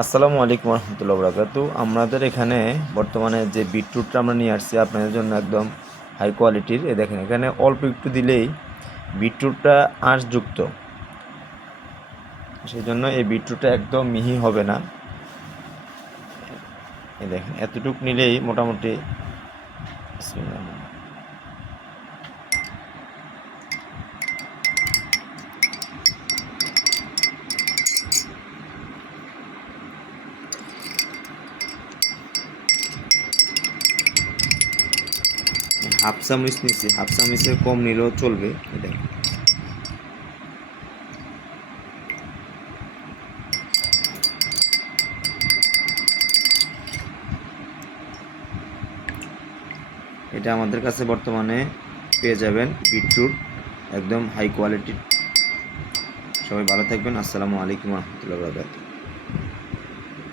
আসসালামু আলাইকুম রহমতুল্লাহ বরকাতু। আমাদের এখানে বর্তমানে যে বিটরুটটা আমরা নিয়ে আসছি আপনাদের জন্য একদম হাই কোয়ালিটির। দেখেন এখানে অল্প একটু দিলেই বিটরুটটা আঁশযুক্ত, সেই জন্য এই বিটরুটটা একদম মিহি হবে না। দেখেন এতটুকু নিলেই মোটামুটি হাফ চামচ নিচ্ছি, হাফ চামচের কম নিলেও চলবে। দেখেন এটা আমাদের কাছে বর্তমানে পেয়ে যাবেন বিটরুট একদম হাই কোয়ালিটির। সবাই ভালো থাকবেন। আসসালামু আলাইকুম রহমতুল্লাহ বরকাতু।